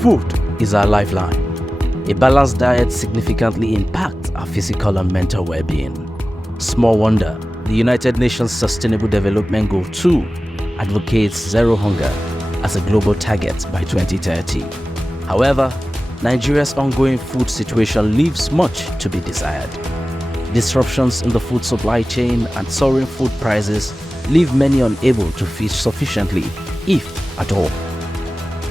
Food is our lifeline. A balanced diet significantly impacts our physical and mental well-being. Small wonder, the United Nations Sustainable Development Goal 2 advocates zero hunger as a global target by 2030. However, Nigeria's ongoing food situation leaves much to be desired. Disruptions in the food supply chain and soaring food prices leave many unable to feed sufficiently, if at all.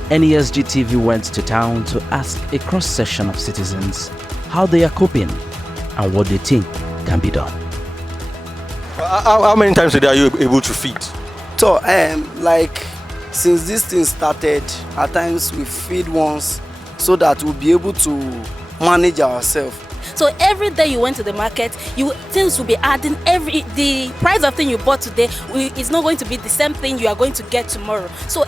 NESG TV went to town to ask a cross-section of citizens how they are coping and what they think can be done. How many times a day are you able to feed? So, like since this thing started, at times we feed once so that we'll be able to manage ourselves. So every day you went to the market, things will be adding. The price of thing you bought today is not going to be the same thing you are going to get tomorrow. So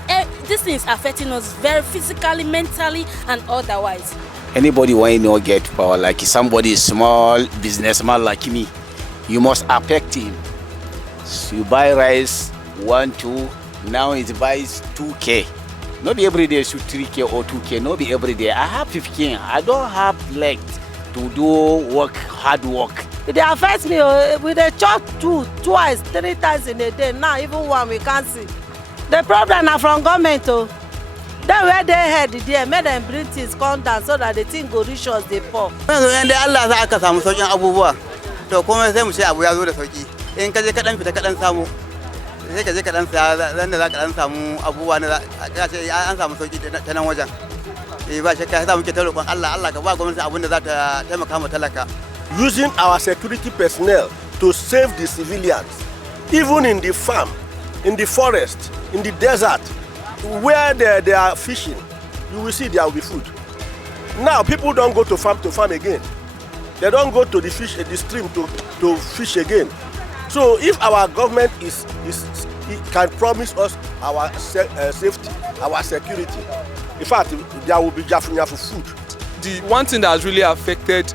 this thing is affecting us very physically, mentally, and otherwise. Anybody when you get power, like somebody small businessman like me, you must affect him. So you buy rice 1, 2, now it buys 2K. Not every day should 3K or 2K. Not be every day. I have 15. I don't have legs to do work, hard work. It affects me with a chop twice, 3 times in a day. Now even one we can't see. The problem is from government. Then where they head there, make them bring things come down so that the thing go reach us the poor. And Allah za aka samu sauƙin abubuwa. To kuma sai mu ce abu ya zo da sauƙi. In ka je ka dan fita ka dan samu sai ka je ka dan saya dan da za ka dan samu abubuwa na ka ce an samu sauƙi ta nan wajen. Ba shakka sai muke ta roƙon Allah ka ba gwamnati abin da za ta taimaka mu talaka. Using our security personnel to save the civilians, even in the farm, in the forest, in the desert, where they are fishing, you will see there will be food. Now people don't go to farm again. They don't go to the stream to fish again. So if our government can promise us our safety, our security, in fact, there will be jafunya for food. The one thing that has really affected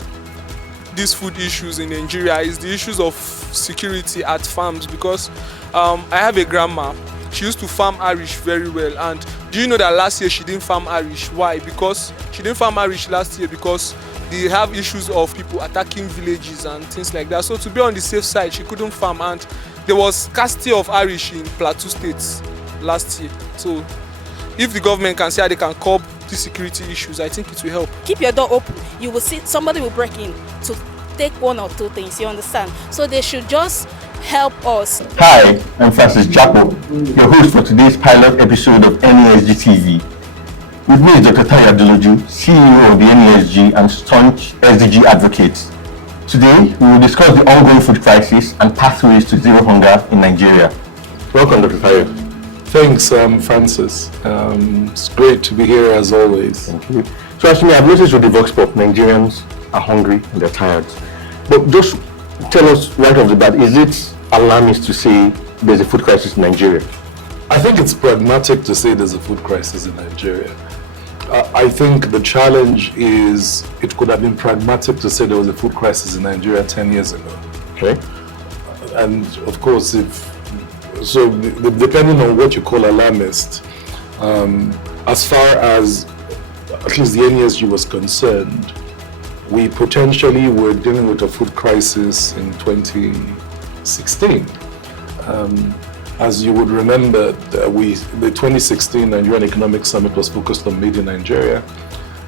these food issues in Nigeria is the issues of security at farms, because I have a grandma. She used to farm Irish very well, and do you know that last year she didn't farm Irish? Why? Because she didn't farm Irish last year because they have issues of people attacking villages and things like that. So to be on the safe side, she couldn't farm, and there was scarcity of Irish in Plateau States last year. So if the government can say how they can curb the security issues, I think it will help. Keep your door open. You will see somebody will break in to take 1 or 2 things, you understand? So they should just help us. Hi, I'm Francis Chapo, your host for today's pilot episode of NESG TV. With me is Dr. Tayo Aduloju, CEO of the NESG and staunch SDG advocate. Today, we will discuss the ongoing food crisis and pathways to zero hunger in Nigeria. Welcome, Dr. Tayo. Thanks, Francis. It's great to be here as always. Thank you. So actually, I've noticed with the Vox Pop, Nigerians are hungry and they're tired. But just tell us right off the bat, is it alarmist to say there's a food crisis in Nigeria? I think it's pragmatic to say there's a food crisis in Nigeria. I think the challenge is it could have been pragmatic to say there was a food crisis in Nigeria 10 years ago. Okay. And of course, depending on what you call alarmist, as far as at least the NESG was concerned, we potentially were dealing with a food crisis in 2016. As you would remember, the 2016 Nigerian Economic Summit was focused on made in Nigeria.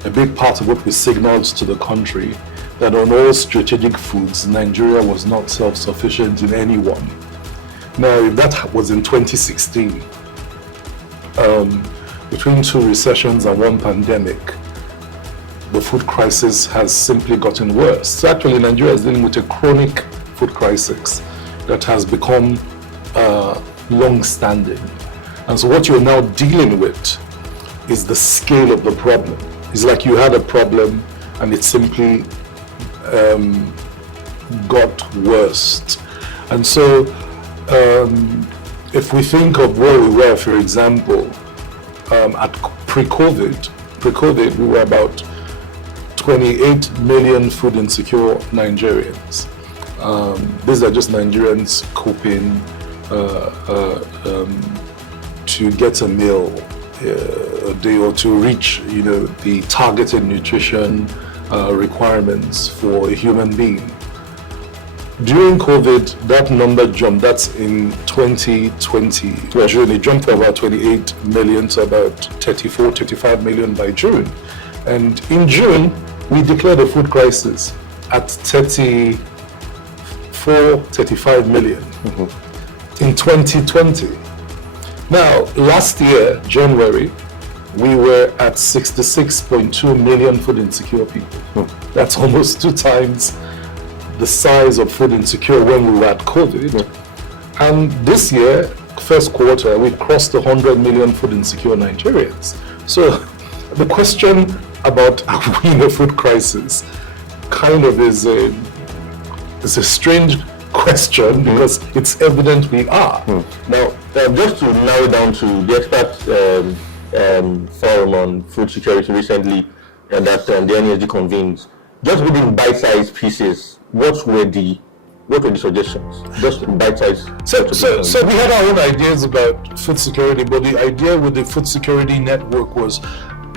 A big part of what we signaled to the country that on all strategic foods, Nigeria was not self-sufficient in any one. Now, if that was in 2016, between 2 recessions and 1 pandemic, the food crisis has simply gotten worse. So actually, Nigeria is dealing with a chronic food crisis that has become long-standing. And so what you're now dealing with is the scale of the problem. It's like you had a problem and it simply got worse. And so if we think of where we were, for example, at pre-COVID, we were about 28 million food insecure Nigerians. These are just Nigerians coping to get a meal a day or to reach, the targeted nutrition requirements for a human being. During COVID, that number jumped. That's in 2020. June, it jumped from about 28 million to about 34, 35 million by June. And in June, we declared a food crisis at 34, 35 million in 2020. Now, last year, January, we were at 66.2 million food insecure people. That's almost 2 times the size of food insecure when we were at COVID. And this year, first quarter, we crossed 100 million food insecure Nigerians. So the question about are we in a food crisis kind of is a strange question because it's evident we are. Now, just to narrow down to the expert forum on food security recently that the NESG convened, just within bite-sized pieces, what were the suggestions? Just bite-sized. So we had our own ideas about food security, but the idea with the food security network was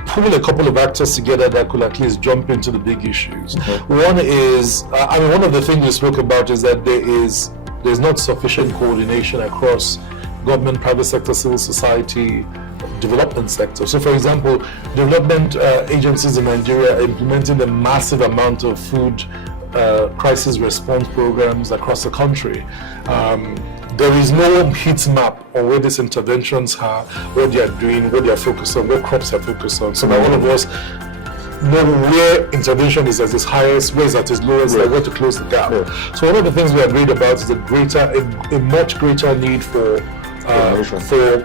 pulling a couple of actors together that could at least jump into the big issues. One is, one of the things we spoke about is that there's not sufficient coordination across government, private sector, civil society, development sector. So for example, development agencies in Nigeria are implementing a massive amount of food crisis response programs across the country. There is no heat map on where these interventions are, what they are doing, what they are focused on, what crops are focused on. So now all of us know where intervention is at its highest, where is at its lowest, like where to close the gap. So one of the things we agreed about is a much greater need for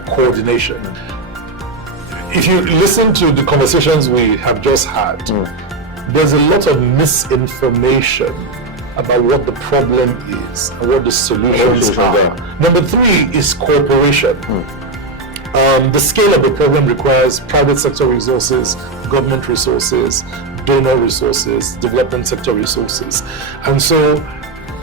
coordination. If you listen to the conversations we have just had, there's a lot of misinformation about what the problem is and what the solutions are. Number 3 is cooperation. The scale of the problem requires private sector resources, government resources, donor resources, development sector resources. And so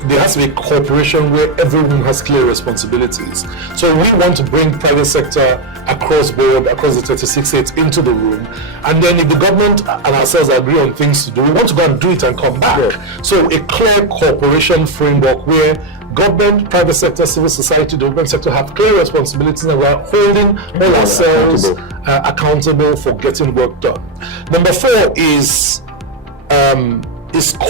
there has to be cooperation where everyone has clear responsibilities. So we want to bring private sector across board, across the 36 states into the room. And then if the government and ourselves agree on things to do, we want to go and do it and come back. So a clear cooperation framework where government, private sector, civil society, development sector have clear responsibilities and we're holding all ourselves accountable for getting work done. Number 4 is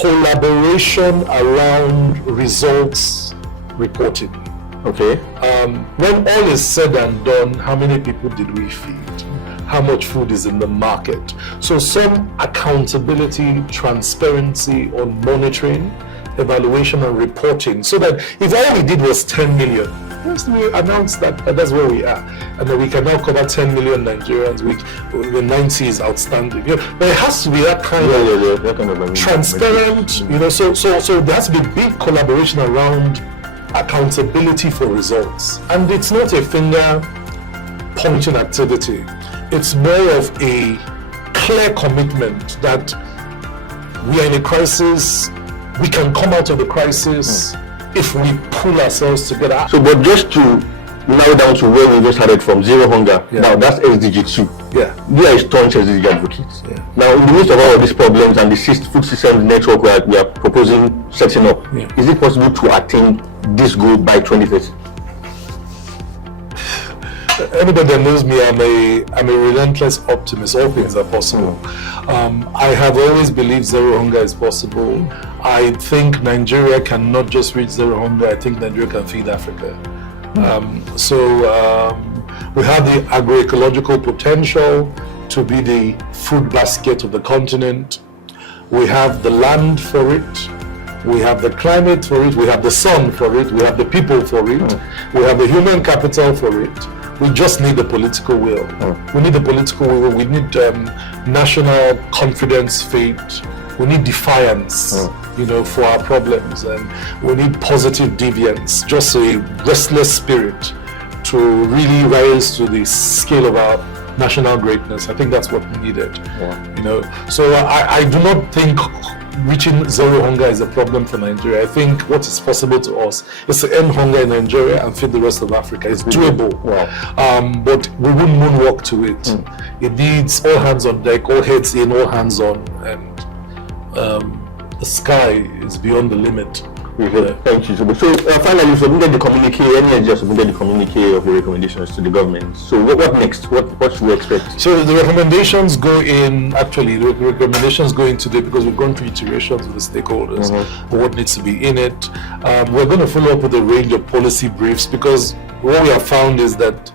collaboration around results reporting. Okay. When all is said and done, how many people did we feed? How much food is in the market? So some accountability, transparency on monitoring, evaluation and reporting, so that if all we did was 10 million, yes, we announced that that's where we are, and then we can now cover 10 million Nigerians. The 90 is outstanding. But it has to be that kind of transparent. So there has to be big collaboration around accountability for results, and it's not a finger pointing activity. It's more of a clear commitment that we are in a crisis. We can come out of the crisis if we pull ourselves together. So, but just to narrow down to where we just had it from, zero hunger. Now that's SDG 2. You are a staunch SDG advocate. Now, in the midst of all of these problems and the food systems network we are proposing setting up, is it possible to attain this goal by 2030? Anybody that knows me, I'm a relentless optimist. All things are possible. I have always believed zero hunger is possible. I think Nigeria can not just reach zero hunger. I think Nigeria can feed Africa. We have the agroecological potential to be the food basket of the continent. We have the land for it. We have the climate for it. We have the sun for it. We have the people for it. We have the human capital for it. We just need the political will. We need the political will. We need national confidence, faith. We need defiance, for our problems, and we need positive deviance. Just a restless spirit to really rise to the scale of our national greatness. I think that's what we needed. So I do not think reaching zero hunger is a problem for Nigeria. I think what is possible to us is to end hunger in Nigeria and feed the rest of Africa. It's doable. Wow. But we wouldn't moonwalk to it. It needs all hands on deck, all heads in, all hands on, and the sky is beyond the limit. Thank you so much. So finally, you submitted the communique, NESG has submitted the communique of the recommendations to the government. So what next? What should we expect? So the recommendations go in, actually, the recommendations go in today because we've gone through iterations with the stakeholders for what needs to be in it. We're going to follow up with a range of policy briefs because what we have found is that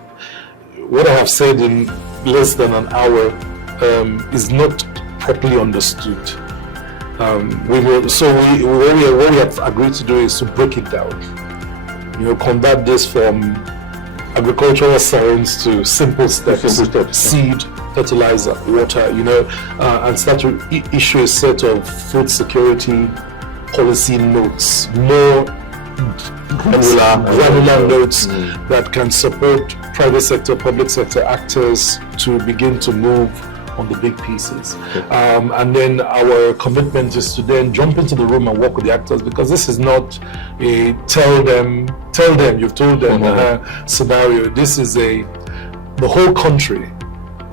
what I have said in less than an hour is not properly understood. What we have agreed to do is to break it down. Combat this from agricultural science to simple steps. Seed, fertilizer, water, and start to issue a set of food security policy notes, more granular notes that can support private sector, public sector actors to begin to move on the big pieces. And then our commitment is to then jump into the room and work with the actors, because this is not a tell them, you've told them scenario. This is the whole country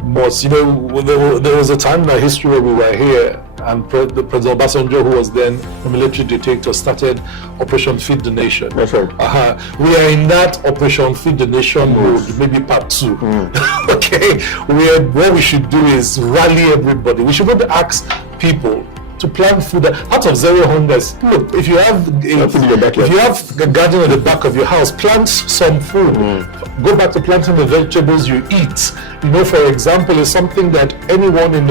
must, there was a time in our history where we were here and President Obasanjo, who was then a military dictator, started Operation Feed the Nation. That's right. We are in that Operation Feed the Nation mode, maybe part 2. Okay, what we should do is rally everybody. We should maybe ask people to plant food out of zero hunger. Look, if you have a garden at the back of your house, plant some food. Go back to planting the vegetables you eat. For example, is something that anyone in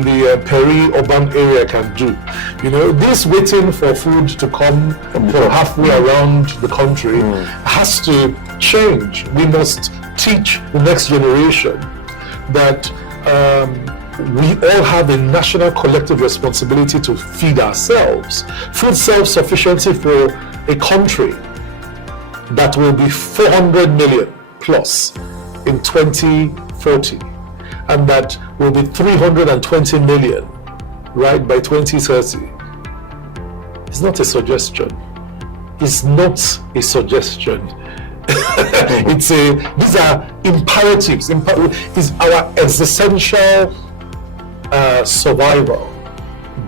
the peri-urban area can do. This waiting for food to come from halfway around the country has to change. We must teach the next generation that we all have a national collective responsibility to feed ourselves. Food self-sufficiency for a country that will be 400 million plus in 2040, and that will be 320 million, right, by 2030. It's not a suggestion. It's not a suggestion. These are imperatives. It's our existential survival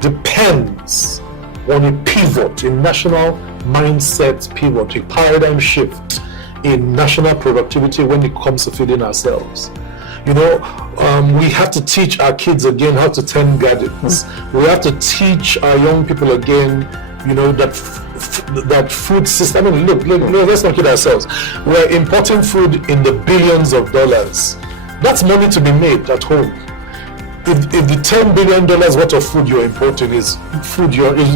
depends on a pivot, a national mindset pivot, a paradigm shift in national productivity when it comes to feeding ourselves. We have to teach our kids again how to tend gardens. We have to teach our young people again, that food system. Look, let's not kid ourselves. We're importing food in the billions of dollars. That's money to be made at home. If the $10 billion worth of food you're importing is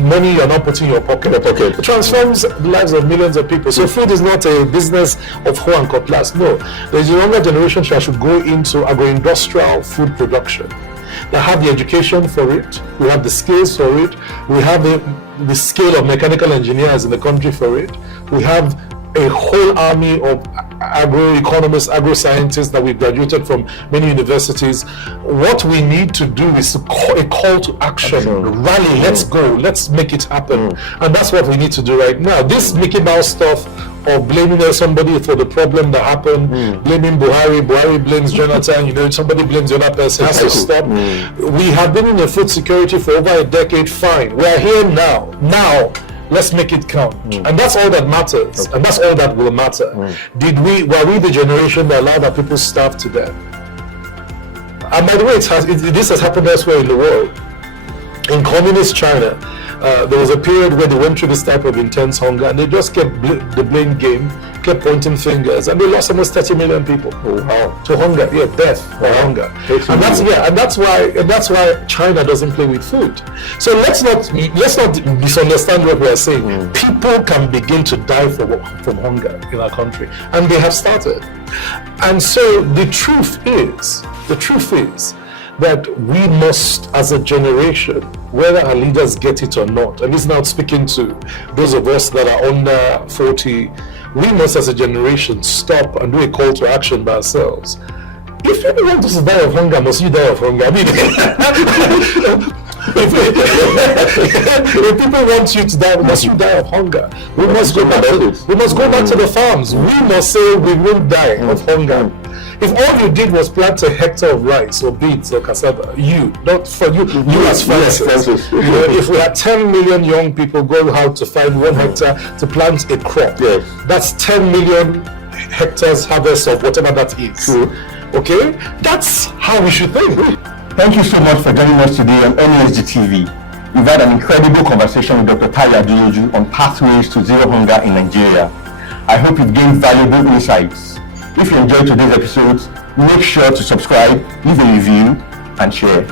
money you're not putting in your pocket. It transforms the lives of millions of people. So food is not a business of hoe and cutlass. No, there's a younger generation that should go into agro-industrial food production. They have the education for it. We have the skills for it. We have the skill of mechanical engineers in the country for it. We have a whole army of agroeconomists, agro-scientists that we graduated from many universities. What we need to do is a call to action, rally, let's go, let's make it happen. And that's what we need to do right now. This Mickey Mouse stuff of blaming somebody for the problem that happened, blaming Buhari blames Jonathan, somebody blames the other person, has to stop. We have been in the food security for over a decade, fine. We are here now. Let's make it count. And that's all that matters. And that's all that will matter. Were we the generation that allowed our people starve to death? And by the way, this has happened elsewhere in the world. In communist China, there was a period where they went through this type of intense hunger, and they just kept the blame game, kept pointing fingers, and they lost almost 30 million people to hunger, death or hunger. And that's why China doesn't play with food. So let's not misunderstand what we are saying. People can begin to die from hunger in our country, and they have started. And so the truth is that we must, as a generation, whether our leaders get it or not, and this is now speaking to those of us that are under 40, we must, as a generation, stop and do a call to action by ourselves. If you want us to die of hunger, must you die of hunger? If people want you to die, must you die of hunger? We must go back to the farms. We must say we won't die of hunger. If all you did was plant a hectare of rice or beans or cassava, not for you as Francis, if we had 10 million young people going out to find 1 hectare to plant a crop, that's 10 million hectares harvest of whatever that is. Okay? That's how we should think. Thank you so much for joining us today on NESG TV. We've had an incredible conversation with Dr. Tayo Aduloju on pathways to zero hunger in Nigeria. I hope you've gained valuable insights. If you enjoyed today's episode, make sure to subscribe, leave a review, and share.